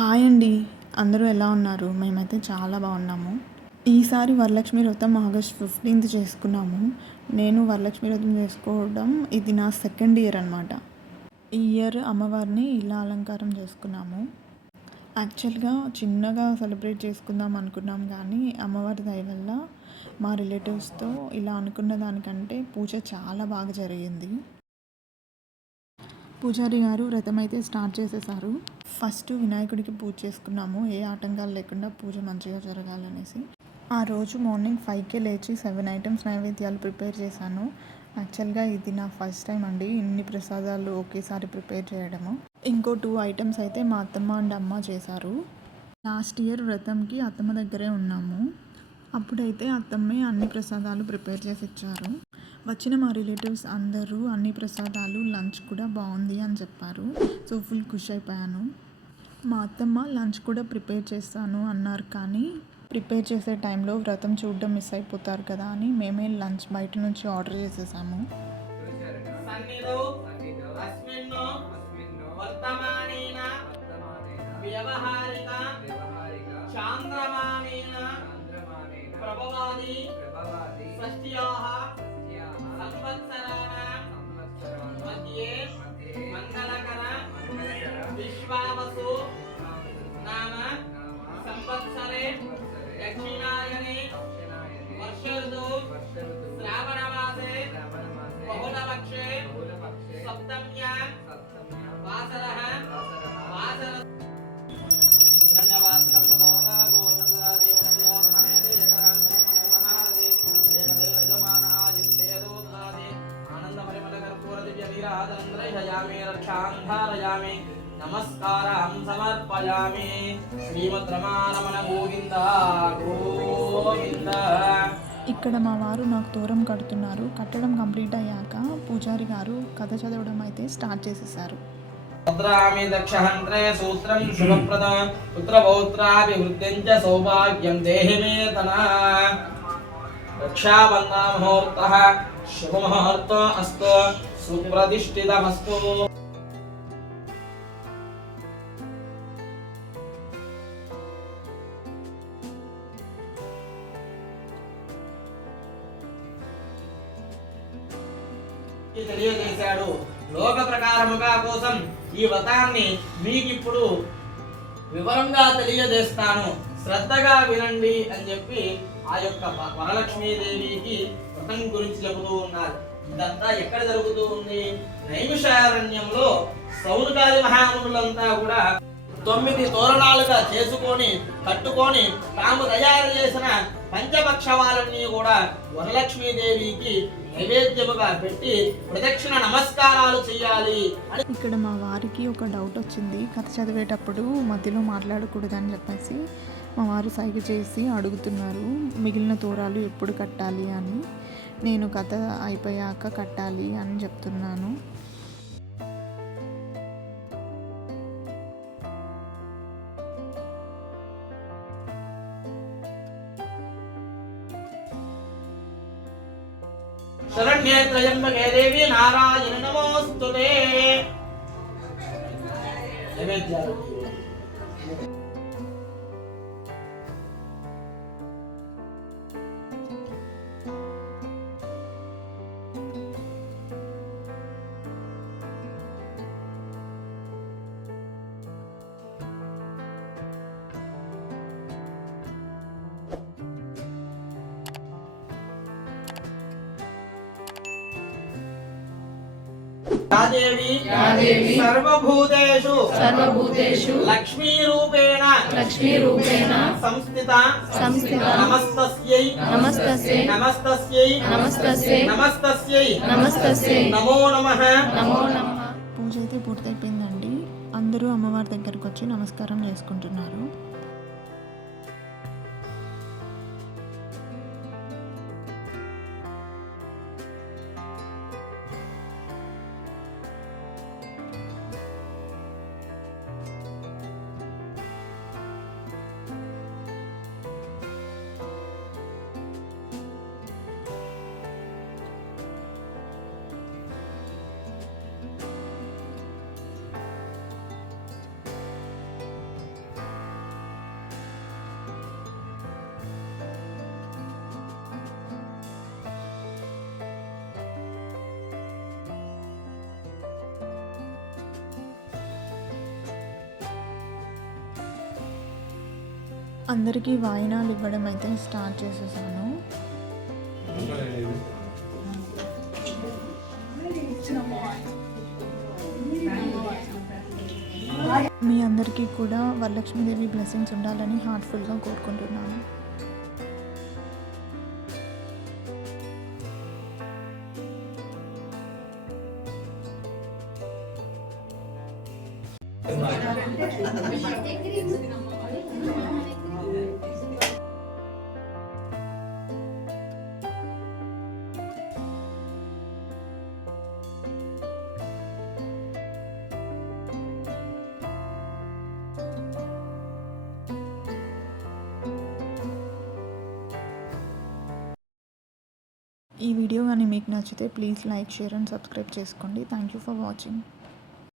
Hi అండి. అందరూ ఎలా ఉన్నారు? మేమైతే చాలా బాగున్నాము. ఈసారి వరలక్ష్మి వ్రతం ఆగస్ట్ 15th చేసుకున్నాము. నేను వరలక్ష్మి వ్రతం చేసుకోవడం ఇది నా సెకండ్ ఇయర్ అనమాట. ఈ ఇయర్ అమ్మవారిని ఇలా అలంకారం చేసుకున్నాము. యాక్చువల్గా చిన్నగా సెలబ్రేట్ చేసుకుందాం అనుకున్నాం, కానీ అమ్మవారి దయ వల్ల మా రిలేటివ్స్తో ఇలా అనుకున్న దానికంటే పూజ చాలా బాగా జరిగింది. పూజారి గారు వ్రతం అయితే స్టార్ట్ చేసేసారు. ఫస్ట్ వినాయకుడికి పూజ చేసుకున్నాము, ఏ ఆటంకాలు లేకుండా పూజ మంచిగా జరగాలనేసి. ఆ రోజు మార్నింగ్ 5కే లేచి 7 ఐటమ్స్ నైవేద్యాలు ప్రిపేర్ చేశాను. యాక్చువల్గా ఇది నా ఫస్ట్ టైం అండి ఇన్ని ప్రసాదాలు ఒకేసారి ప్రిపేర్ చేయడము. ఇంకో 2 ఐటమ్స్ అయితే మా అత్తమ్మ అండ్ అమ్మ చేశారు. లాస్ట్ ఇయర్ వ్రతంకి అత్తమ్మ దగ్గరే ఉన్నాము. అప్పుడైతే అత్తమ్మే అన్ని ప్రసాదాలు ప్రిపేర్ చేసి ఇచ్చారు. వచ్చిన మా రిలేటివ్స్ అందరూ అన్ని ప్రసాదాలు, లంచ్ కూడా బాగుంది అని చెప్పారు. సో ఫుల్ ఖుషి అయిపోయాను. మా అత్తమ్మ లంచ్ కూడా ప్రిపేర్ చేస్తాను అన్నారు, కానీ ప్రిపేర్ చేసే టైంలో వ్రతం చూడడం మిస్ అయిపోతారు కదా అని మేమే లంచ్ బయట నుంచి ఆర్డర్ చేసేసాము. విశ్వావసు నామ సంవత్సరే దక్షిణాయనే వర్షఋతు శ్రావణమాసే బహుళపక్షే సప్తమ్యాం వాసరః వాసర ధన్యవాదముతో పూర్ణందదేవనదో ధనేదే జగదాం బ్రహ్మణమహారదే ఏకదేవ యజమాన ఆదిత్యేదో దదాతి ఆనందపరిమళ కర్పూర దివ్య నీరాజనంద్రయామి రక్షాంధారయామి నమస్కారం సమర్పయామి. శ్రీమద్ రమారమణ గోవింద గోవింద. ఇక్కడ మా వారు నాకు తోరం కడుతున్నారు. కట్టడం కంప్లీట్ అయ్యాక పూజారి గారు కథ చదవడం అయితే స్టార్ట్ చేసేసారు. భద్రామి దక్షహంత్రే సూత్రం శుభప్రదం పుత్రపౌత్రాభివృద్ధిం చ సౌభాగ్యం దేహి మే తనా. రక్షాబంధన ముహూర్తః శుభముహూర్తో అస్తు సుప్రతిష్ఠితమస్తు. తెలియజేశాడు. లోక ప్రకారముగా కోసం ఈ వ్రతాన్ని మీకిప్పుడు వివరంగా తెలియజేస్తాను, శ్రద్ధగా వినండి అని చెప్పి ఆ యొక్క వరలక్ష్మీదేవికి వ్రతం గురించి చెబుతూ ఉన్నారు. ఇదంతా ఎక్కడ జరుగుతూ ఉంది? నైమిషారణ్యంలో సౌనకాది మహామునులంతా కూడా 9 తోరణాలుగా చేసుకొని కట్టుకొని తాము తయారు చేసిన పంచపక్షవాలన్నీ కూడా వరలక్ష్మీదేవికి నైవేద్యముగా పెట్టి ప్రదక్షిణ నమస్కారాలు చేయాలి అని. ఇక్కడ మా వారికి ఒక డౌట్ వచ్చింది. కథ చదివేటప్పుడు మధ్యలో మాట్లాడకూడదని చెప్పేసి మా వారు సైగ చేసి అడుగుతున్నారు మిగిలిన తోరాలు ఎప్పుడు కట్టాలి అని. నేను కథ అయిపోయాక కట్టాలి అని చెప్తున్నాను. శరణ్యే త్రయంబకే దేవి నారాయణ నమోస్తుతే. నైవేద్యాలు यादेवी सर्वभूतेषु लक्ष्मीरूपेण संस्थिता नमस्तस्यै नमो नमः. పూజ అయితే పూర్తయిపోయిందండి. అందరూ అమ్మవారి దగ్గరకు వచ్చి నమస్కారం చేసుకుంటున్నారు. అందరికీ వాయినాలు ఇవ్వడం అయితే స్టార్ట్ చేసేసాను. మీ అందరికీ కూడా వరలక్ష్మీదేవి బ్లెస్సింగ్స్ ఉండాలని హార్ట్ఫుల్గా కోరుకుంటున్నాను. ఈ వీడియో కానీ మీకు నచ్చితే please like, share and subscribe చేసుకోండి. Thank you for watching.